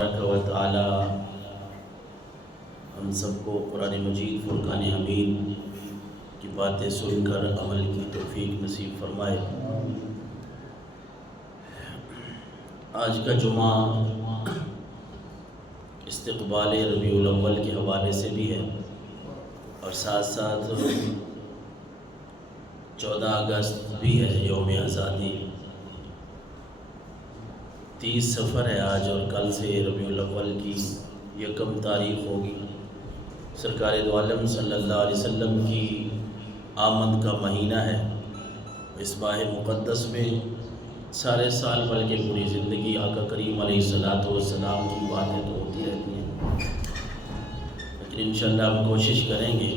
و تعالی ہم سب کو قرآن مجید فرقان حمید کی باتیں سن کر عمل کی توفیق نصیب فرمائے۔ آج کا جمعہ استقبال ربیع الاول کے حوالے سے بھی ہے اور ساتھ ساتھ 14 اگست بھی ہے، یوم آزادی۔ 30 سفر ہے آج اور کل سے ربیع الاول کی 1 تاریخ ہوگی۔ سرکار دو عالم صلی اللہ علیہ وسلم کی آمد کا مہینہ ہے۔ اس ماہ مقدس میں سارے سال بلکہ پوری زندگی آقا کریم علیہ السلام کی باتیں تو ہوتی رہتی ہیں، لیکن انشاءاللہ ہم کوشش کریں گے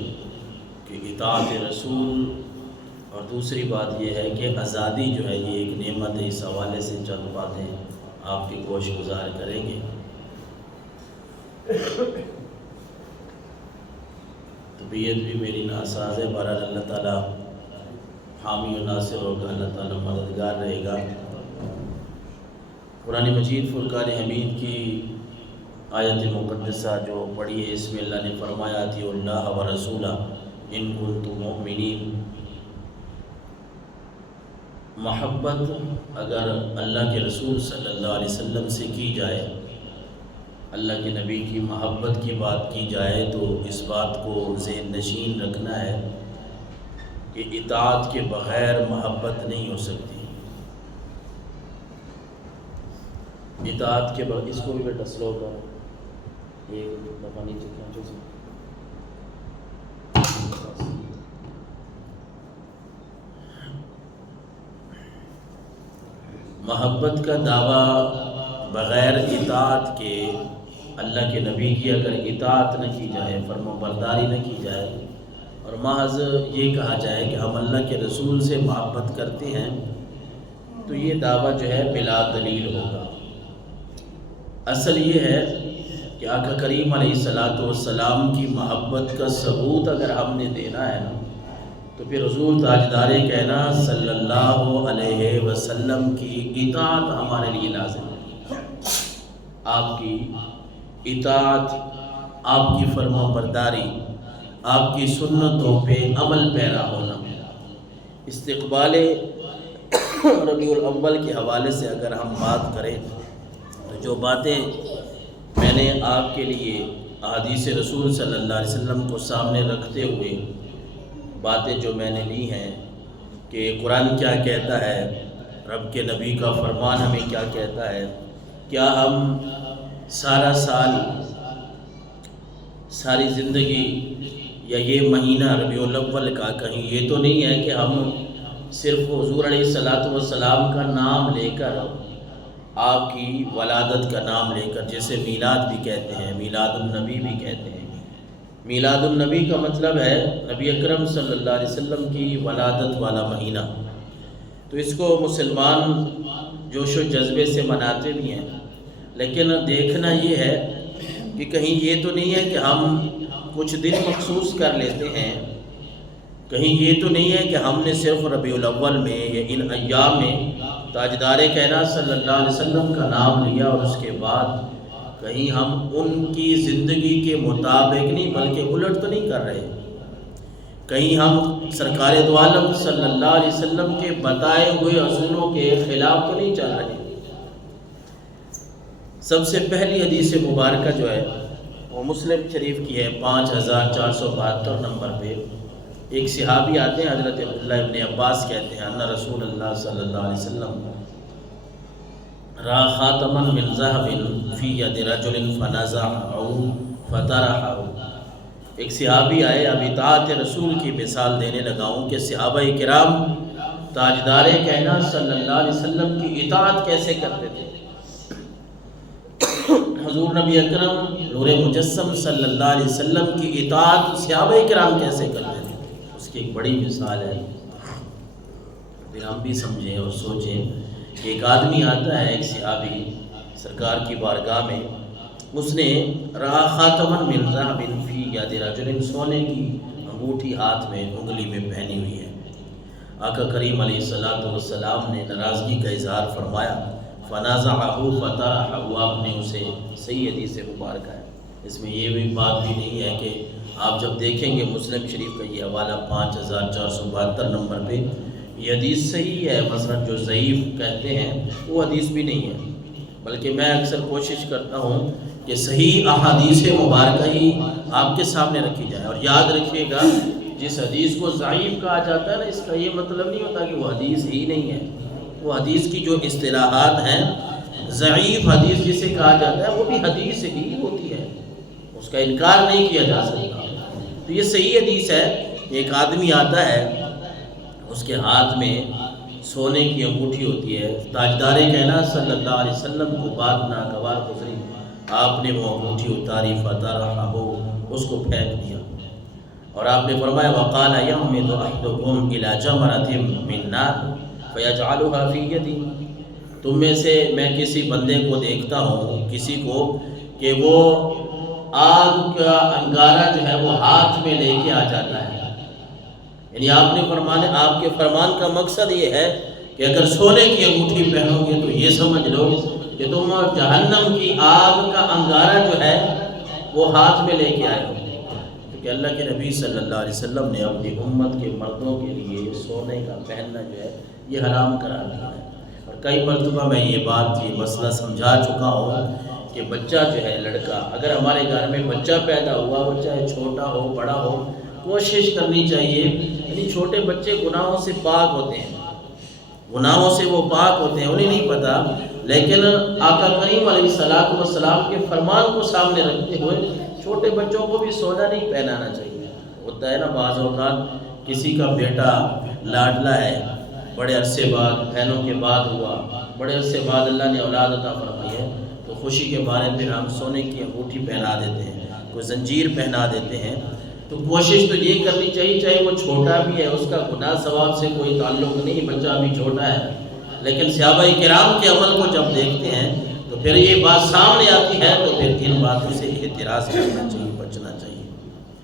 کہ اطاعت رسول، اور دوسری بات یہ ہے کہ آزادی جو ہے یہ ایک نعمت ہے، اس حوالے سے چند باتیں آپ کی گوش گزار کریں گے۔ طبیعت بھی میری ناساز ہے، بہرحال اللہ تعالیٰ حامی و ناصر ہوگا، اللہ تعالیٰ مددگار رہے گا۔ قرآن مجید فرقان حمید کی آیت مقدسہ جو پڑھی ہے، اس میں اللہ نے فرمایا اطیعوا اللہ و رسولہ ان کنتم مؤمنین۔ محبت اگر اللہ کے رسول صلی اللہ علیہ وسلم سے کی جائے، اللہ کے نبی کی محبت کی بات کی جائے، تو اس بات کو ذہن نشین رکھنا ہے کہ اطاعت کے بغیر محبت نہیں ہو سکتی۔ اطاعت کے بغیر، اس کو بھی بیٹا سلو کر، ایک دفعہ نیچے کھینچو سے۔ محبت کا دعویٰ بغیر اطاعت کے، اللہ کے نبی کی اگر اطاعت نہ کی جائے، فرما برداری نہ کی جائے، اور محض یہ کہا جائے کہ ہم اللہ کے رسول سے محبت کرتے ہیں، تو یہ دعویٰ جو ہے بلا دلیل ہوگا۔ اصل یہ ہے کہ آقا کریم علیہ السلام کی محبت کا ثبوت اگر ہم نے دینا ہے نا، تو پھر حضور تاجدار کائنات صلی اللہ علیہ وسلم کی اطاعت ہمارے لیے لازم ہے۔ آپ کی اطاعت، آپ کی فرما برداری، آپ کی سنتوں پہ عمل پیرا ہونا۔ استقبال ربیع الاول کے حوالے سے اگر ہم بات کریں تو جو باتیں میں نے آپ کے لیے احادیث رسول صلی اللہ علیہ وسلم کو سامنے رکھتے ہوئے باتیں جو میں نے لی ہیں کہ قرآن کیا کہتا ہے، رب کے نبی کا فرمان ہمیں کیا کہتا ہے، کیا ہم سارا سال، ساری زندگی، یا یہ مہینہ ربیع الاول کا کہیں یہ تو نہیں ہے کہ ہم صرف حضور علیہ السلام کا نام لے کر، آپ کی ولادت کا نام لے کر، جیسے میلاد بھی کہتے ہیں، میلاد النبی بھی کہتے ہیں۔ میلاد النبی کا مطلب ہے نبی اکرم صلی اللہ علیہ وسلم کی ولادت والا مہینہ، تو اس کو مسلمان جوش و جذبے سے مناتے بھی ہیں، لیکن دیکھنا یہ ہے کہ کہیں یہ تو نہیں ہے کہ ہم کچھ دن مخصوص کر لیتے ہیں، کہیں یہ تو نہیں ہے کہ ہم نے صرف ربیع الاول میں یا ان ایام میں تاجدار کائنات صلی اللہ علیہ وسلم کا نام لیا اور اس کے بعد کہیں ہم ان کی زندگی کے مطابق نہیں بلکہ الٹ تو نہیں کر رہے، کہیں ہم سرکار دو عالم صلی اللہ علیہ وسلم کے بتائے ہوئے اصولوں کے خلاف تو نہیں چل رہے۔ سب سے پہلی حدیث مبارکہ جو ہے وہ مسلم شریف کی ہے، 5472 نمبر پہ۔ ایک صحابی آتے ہیں، حضرت عبداللہ ابن عباس کہتے ہیں، ان رسول اللہ صلی اللہ علیہ وسلم را خاتما من ذهب فی ید رجل فنزعه فطرحه۔ ایک صحابی آئے، اب اطاعت رسول کی مثال دینے لگا ہوں کہ صحابہ کرام تاجدار کائنات صلی اللہ علیہ وسلم کی اطاعت کیسے کرتے تھے۔ حضور نبی اکرم نور مجسم صلی اللہ علیہ وسلم کی اطاعت صحابہ کرام کیسے کرتے تھے، اس کی ایک بڑی مثال ہے، پھر ہم بھی سمجھیں اور سوچیں۔ ایک آدمی آتا ہے، ایک صحابی سرکار کی بارگاہ میں، اس نے رہا خاتما من ذهب فی ید رجل، سونے کی انگوٹھی ہاتھ میں، انگلی میں پہنی ہوئی ہے۔ آقا کریم علیہ السلام نے ناراضگی کا اظہار فرمایا، فنازعہ فطرح، وہ آپ نے اسے، صحیح حدیث مبارکہ ہے، اس میں یہ بھی بات بھی نہیں ہے کہ آپ جب دیکھیں گے مسلم شریف کا یہ حوالہ 5472 نمبر پہ، یہ حدیث صحیح ہے، مثلا جو ضعیف کہتے ہیں وہ حدیث بھی نہیں ہے، بلکہ میں اکثر کوشش کرتا ہوں کہ صحیح احادیث مبارکہ ہی آپ کے سامنے رکھی جائے. اور یاد رکھیے گا، جس حدیث کو ضعیف کہا جاتا ہے نا، اس کا یہ مطلب نہیں ہوتا کہ وہ حدیث ہی نہیں ہے. وہ حدیث کی جو اصطلاحات ہیں، ضعیف حدیث جسے کہا جاتا ہے وہ بھی حدیث ہی ہوتی ہے، اس کا انکار نہیں کیا جا سکتا. تو یہ صحیح حدیث ہے. ایک آدمی آتا ہے، اس کے ہاتھ میں سونے کی انگوٹھی ہوتی ہے، تاجدار کائنات صلی اللہ علیہ وسلم کو بات ناگوار گزری، آپ نے وہ انگوٹھی اتاری، فطرحہ، اس کو پھینک دیا، اور آپ نے فرمایا وقال یحمد احدکم الی جمرۃ من نار فیجعلها فی یدی. تم میں سے میں کسی بندے کو دیکھتا ہوں، کسی کو، کہ وہ آگ کا انگارہ جو ہے وہ ہاتھ میں لے کے آ جاتا ہے. یعنی آپ کے فرمان کا مقصد یہ ہے کہ اگر سونے کی انگوٹھی پہنو گے تو یہ سمجھ لو کہ تم جہنم کی آگ کا انگارہ جو ہے وہ ہاتھ میں لے کے آئے ہو. کیونکہ اللہ کے نبی صلی اللہ علیہ وسلم نے اپنی امت کے مردوں کے لیے سونے کا پہننا جو ہے یہ حرام قرار دیا ہے. اور کئی مرتبہ میں یہ مسئلہ سمجھا چکا ہوں کہ بچہ جو ہے، لڑکا، اگر ہمارے گھر میں بچہ پیدا ہوا، وہ چاہے چھوٹا ہو بڑا ہو، کوشش کرنی چاہیے، یعنی چھوٹے بچے گناہوں سے پاک ہوتے ہیں، گناہوں سے وہ پاک ہوتے ہیں، انہیں نہیں پتہ، لیکن آقا کریم علیہ السلام کے فرمان کو سامنے رکھتے ہوئے چھوٹے بچوں کو بھی سونا نہیں پہنانا چاہیے. ہوتا ہے نا بعض اوقات کسی کا بیٹا لاڈلا ہے، بڑے عرصے بعد، بہنوں کے بعد ہوا، بڑے عرصے بعد اللہ نے اولاد عطا فرمائی ہے، تو خوشی کے بارے میں ہم سونے کی انگوٹھی پہنا دیتے ہیں، کوئی زنجیر پہنا دیتے ہیں. تو کوشش تو یہ کرنی چاہیے، چاہے وہ چھوٹا بھی ہے، اس کا گناہ ثواب سے کوئی تعلق نہیں، بچہ ابھی چھوٹا ہے، لیکن صحابہ کرام کے عمل کو جب دیکھتے ہیں تو پھر یہ بات سامنے آتی ہے، تو پھر ان باتوں سے احتراز کرنا چاہیے، بچنا چاہیے.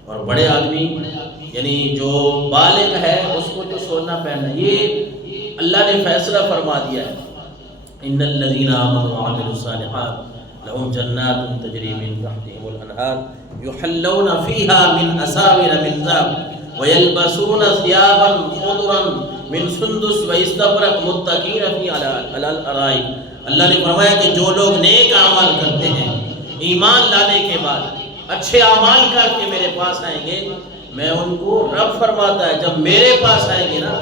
اور بڑے آدمی یعنی جو بالغ ہے اس کو تو سونا پہننا، یہ اللہ نے فیصلہ فرما دیا ہے. ان الذین آمنوا وعملوا الصالحات لهم جنات تجری من تحتهم الانہار یحلون فیها من اساور من ذهب ویلبسون ثیابا خضرا من سندس واستبرق متکئین فیہا علی الارائک. اللہ نے فرمایا کہ جو لوگ نیک اعمال کرتے ہیں، ایمان لانے کے بعد اچھے اعمال کر کے میرے پاس آئیں گے، میں ان کو، رب فرماتا ہے جب میرے پاس آئیں گے نا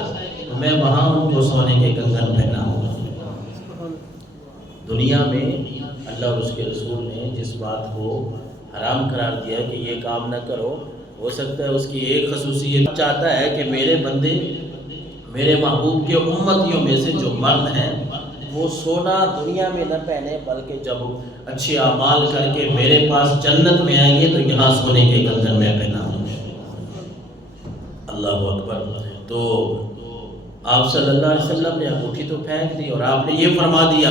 تو میں وہاں ان کو سونے کے کنگن پہناؤں گا. دنیا میں اللہ اور اس کے رسول نے جس بات کو حرام قرار دیا کہ یہ کام نہ کرو، ہو سکتا ہے اس کی ایک خصوصیت چاہتا ہے کہ میرے بندے، میرے محبوب کے امتیوں میں سے جو مرد ہیں وہ سونا دنیا میں نہ پہنے، بلکہ جب اچھے اعمال کر کے میرے پاس جنت میں آئیں گے تو یہاں سونے کے کنگن میں پہناؤں گا. اللہ اکبر. تو آپ صلی اللہ علیہ وسلم نے انگوٹھی تو پھینک دی، اور آپ نے یہ فرما دیا